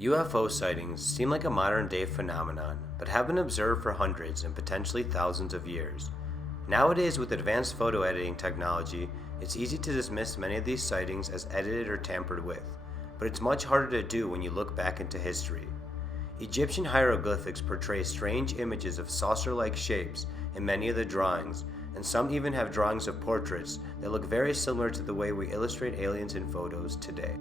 UFO sightings seem like a modern-day phenomenon, but have been observed for hundreds and potentially thousands of years. Nowadays, with advanced photo editing technology, it's easy to dismiss many of these sightings as edited or tampered with, but it's much harder to do when you look back into history. Egyptian hieroglyphics portray strange images of saucer-like shapes in many of the drawings, and some even have drawings of portraits that look very similar to the way we illustrate aliens in photos today.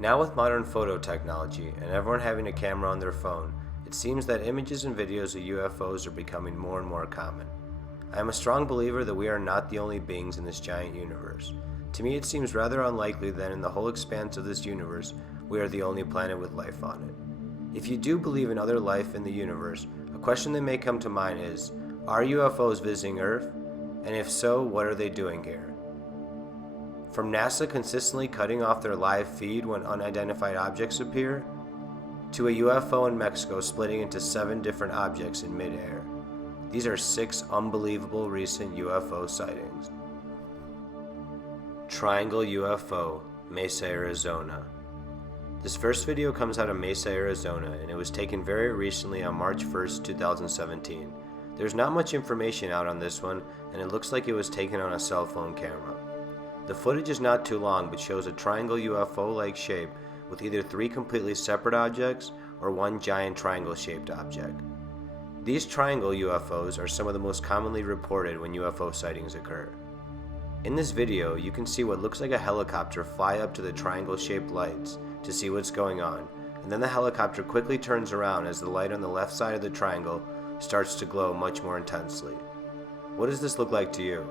Now with modern photo technology and everyone having a camera on their phone, it seems that images and videos of UFOs are becoming more and more common. I am a strong believer that we are not the only beings in this giant universe. To me, it seems rather unlikely that in the whole expanse of this universe, we are the only planet with life on it. If you do believe in other life in the universe, a question that may come to mind is, are UFOs visiting Earth? And if so, what are they doing here? From NASA consistently cutting off their live feed when unidentified objects appear, to a UFO in Mexico splitting into 7 different objects in midair. These are 6 unbelievable recent UFO sightings. Triangle UFO, Mesa, Arizona. This first video comes out of Mesa, Arizona, and it was taken very recently on March 1st, 2017. There's not much information out on this one, and it looks like it was taken on a cell phone camera. The footage is not too long, but shows a triangle UFO-like shape with either 3 completely separate objects or 1 giant triangle-shaped object. These triangle UFOs are some of the most commonly reported when UFO sightings occur. In this video, you can see what looks like a helicopter fly up to the triangle-shaped lights to see what's going on, and then the helicopter quickly turns around as the light on the left side of the triangle starts to glow much more intensely. What does this look like to you?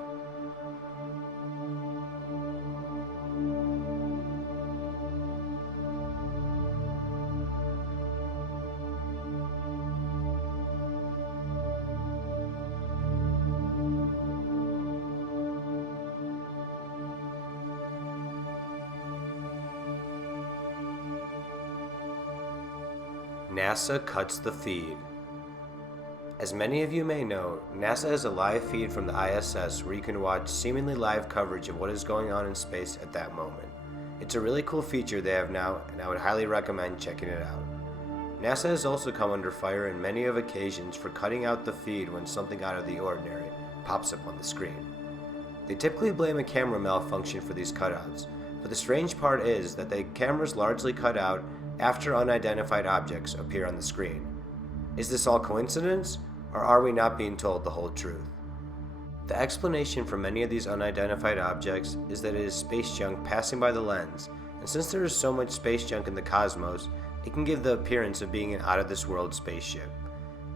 NASA cuts the feed. As many of you may know, NASA has a live feed from the ISS where you can watch seemingly live coverage of what is going on in space at that moment. It's a really cool feature they have now, and I would highly recommend checking it out. NASA has also come under fire in many of occasions for cutting out the feed when something out of the ordinary pops up on the screen. They typically blame a camera malfunction for these cutouts, but the strange part is that the cameras largely cut out after unidentified objects appear on the screen. Is this all coincidence, or are we not being told the whole truth? The explanation for many of these unidentified objects is that it is space junk passing by the lens, and since there is so much space junk in the cosmos, it can give the appearance of being an out-of-this-world spaceship.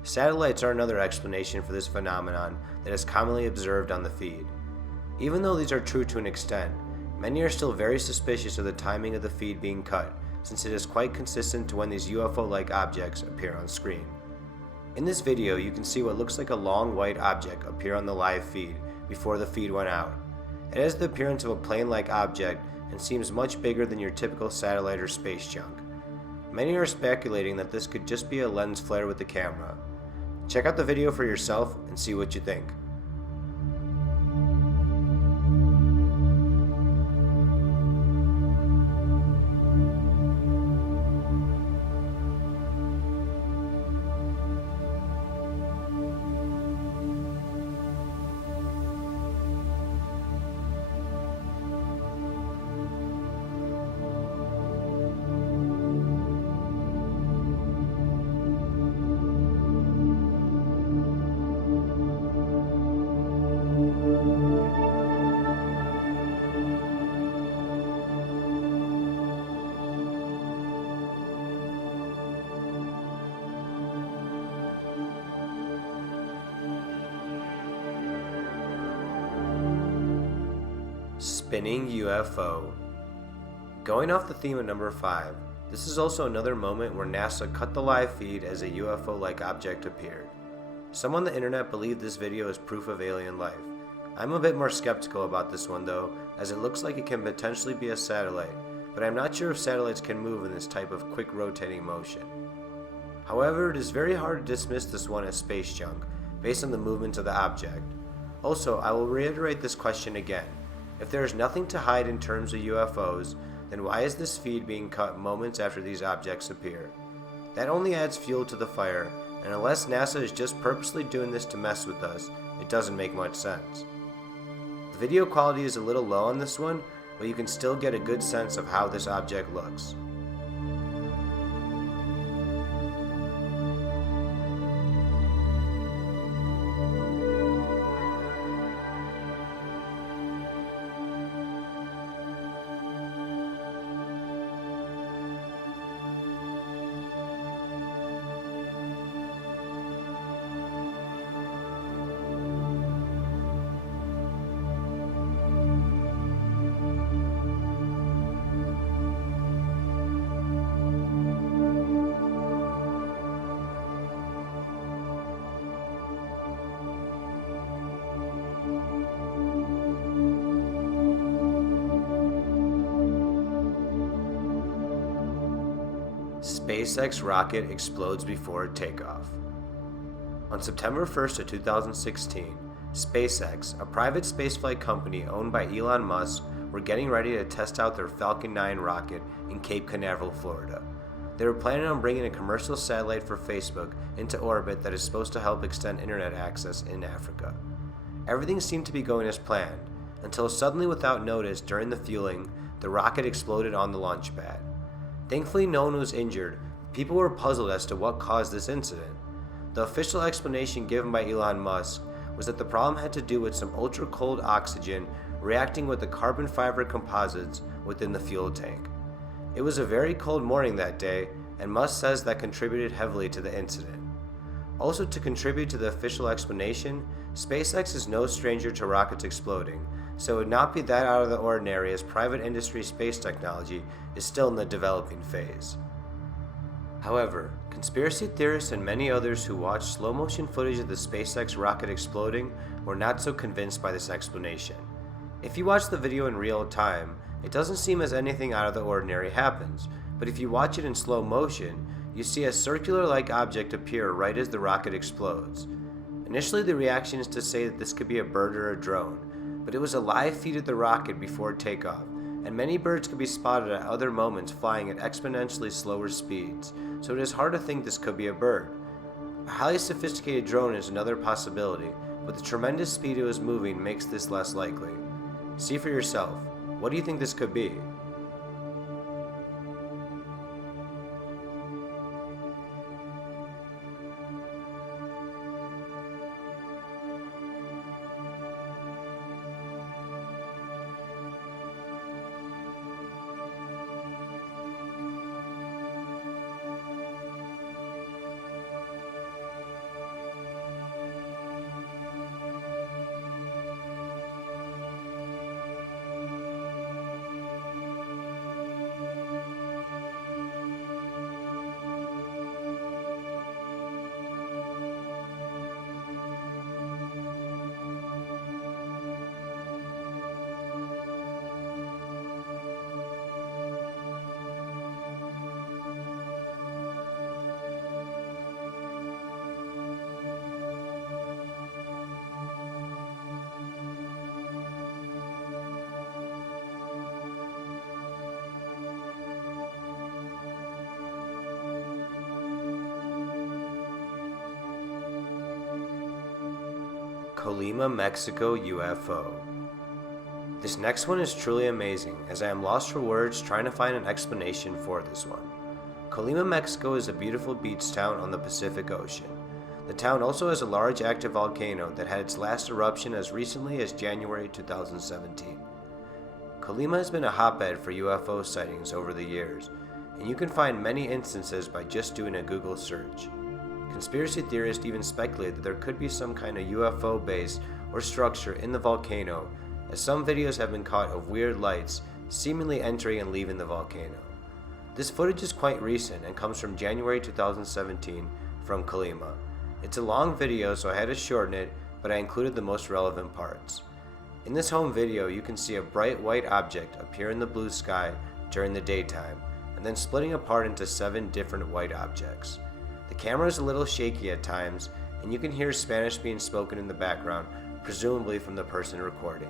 Satellites are another explanation for this phenomenon that is commonly observed on the feed. Even though these are true to an extent, many are still very suspicious of the timing of the feed being cut, since it is quite consistent to when these UFO-like objects appear on screen. In this video, you can see what looks like a long white object appear on the live feed before the feed went out. It has the appearance of a plane-like object and seems much bigger than your typical satellite or space junk. Many are speculating that this could just be a lens flare with the camera. Check out the video for yourself and see what you think. Spinning UFO. Going off the theme of number 5, this is also another moment where NASA cut the live feed as a UFO-like object appeared. Some on the internet believe this video is proof of alien life. I'm a bit more skeptical about this one though, as it looks like it can potentially be a satellite, but I'm not sure if satellites can move in this type of quick rotating motion. However, it is very hard to dismiss this one as space junk, based on the movements of the object. Also, I will reiterate this question again. If there is nothing to hide in terms of UFOs, then why is this feed being cut moments after these objects appear? That only adds fuel to the fire, and unless NASA is just purposely doing this to mess with us, it doesn't make much sense. The video quality is a little low on this one, but you can still get a good sense of how this object looks. SpaceX rocket explodes before takeoff. On September 1st of 2016, SpaceX, a private spaceflight company owned by Elon Musk, were getting ready to test out their Falcon 9 rocket in Cape Canaveral, Florida. They were planning on bringing a commercial satellite for Facebook into orbit that is supposed to help extend internet access in Africa. Everything seemed to be going as planned, until suddenly without notice during the fueling, the rocket exploded on the launch pad. Thankfully, no one was injured. People were puzzled as to what caused this incident. The official explanation given by Elon Musk was that the problem had to do with some ultra-cold oxygen reacting with the carbon fiber composites within the fuel tank. It was a very cold morning that day, and Musk says that contributed heavily to the incident. Also, to contribute to the official explanation, SpaceX is no stranger to rockets exploding, so it would not be that out of the ordinary as private industry space technology is still in the developing phase. However, conspiracy theorists and many others who watched slow-motion footage of the SpaceX rocket exploding were not so convinced by this explanation. If you watch the video in real time, it doesn't seem as anything out of the ordinary happens, but if you watch it in slow motion, you see a circular-like object appear right as the rocket explodes. Initially, the reaction is to say that this could be a bird or a drone, but it was a live feed of the rocket before takeoff, and many birds could be spotted at other moments flying at exponentially slower speeds, so it is hard to think this could be a bird. A highly sophisticated drone is another possibility, but the tremendous speed it was moving makes this less likely. See for yourself. What do you think this could be? Colima Mexico UFO. This next one is truly amazing, as I am lost for words trying to find an explanation for this one. Colima, Mexico is a beautiful beach town on the Pacific Ocean. The town also has a large active volcano that had its last eruption as recently as January 2017. Colima has been a hotbed for UFO sightings over the years, and you can find many instances by just doing a Google search. Conspiracy theorists even speculate that there could be some kind of UFO base or structure in the volcano, as some videos have been caught of weird lights seemingly entering and leaving the volcano. This footage is quite recent and comes from January 2017 from Colima. It's a long video, so I had to shorten it, but I included the most relevant parts. In this home video, you can see a bright white object appear in the blue sky during the daytime, and then splitting apart into 7 different white objects. The camera is a little shaky at times, and you can hear Spanish being spoken in the background, presumably from the person recording.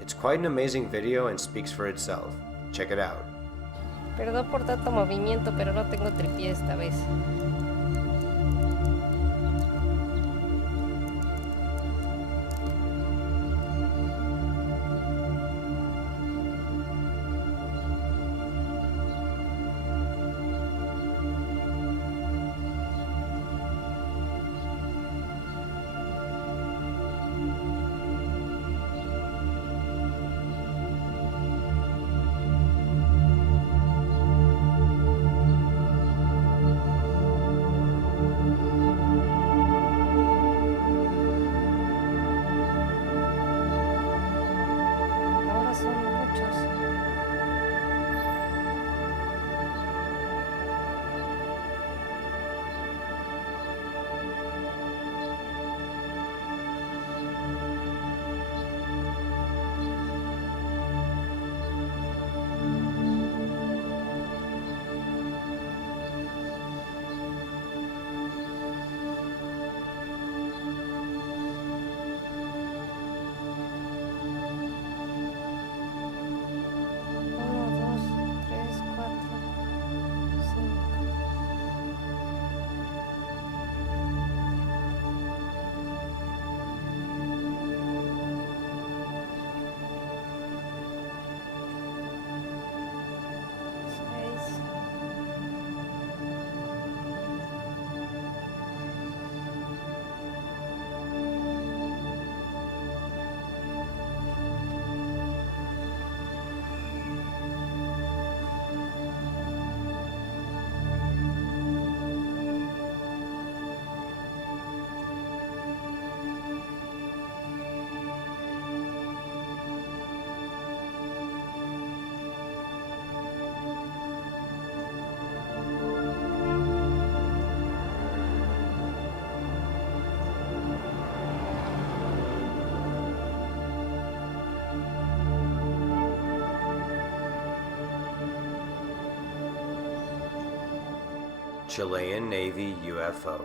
It's quite an amazing video and speaks for itself. Check it out. Perdón por tanto movimiento, pero no tengo tripié esta vez. Ahora son muchos. Uno, dos, tres, cuatro, cinco. Seis. Chilean Navy UFO.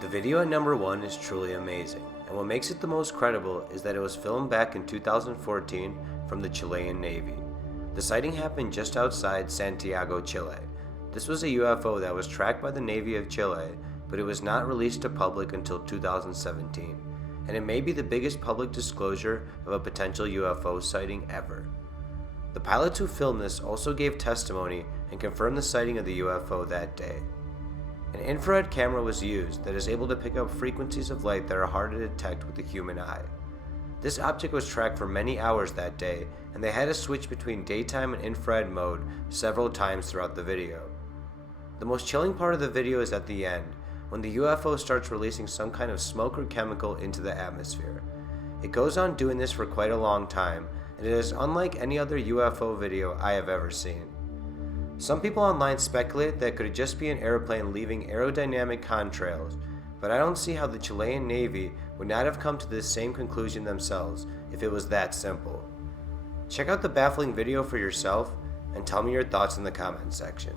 The video at number 1 is truly amazing, and what makes it the most credible is that it was filmed back in 2014 from the Chilean Navy. The sighting happened just outside Santiago, Chile. This was a UFO that was tracked by the Navy of Chile, but it was not released to public until 2017, and it may be the biggest public disclosure of a potential UFO sighting ever. The pilots who filmed this also gave testimony and confirmed the sighting of the UFO that day. An infrared camera was used that is able to pick up frequencies of light that are hard to detect with the human eye. This object was tracked for many hours that day, and they had to switch between daytime and infrared mode several times throughout the video. The most chilling part of the video is at the end, when the UFO starts releasing some kind of smoke or chemical into the atmosphere. It goes on doing this for quite a long time, and it is unlike any other UFO video I have ever seen. Some people online speculate that it could just be an airplane leaving aerodynamic contrails, but I don't see how the Chilean Navy would not have come to this same conclusion themselves if it was that simple. Check out the baffling video for yourself and tell me your thoughts in the comments section.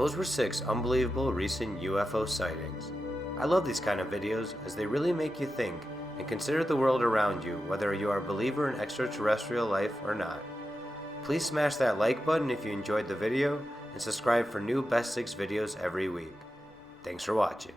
Those were 6 unbelievable recent UFO sightings. I love these kind of videos as they really make you think and consider the world around you, whether you are a believer in extraterrestrial life or not. Please smash that like button if you enjoyed the video and subscribe for new Best 6 videos every week. Thanks for watching.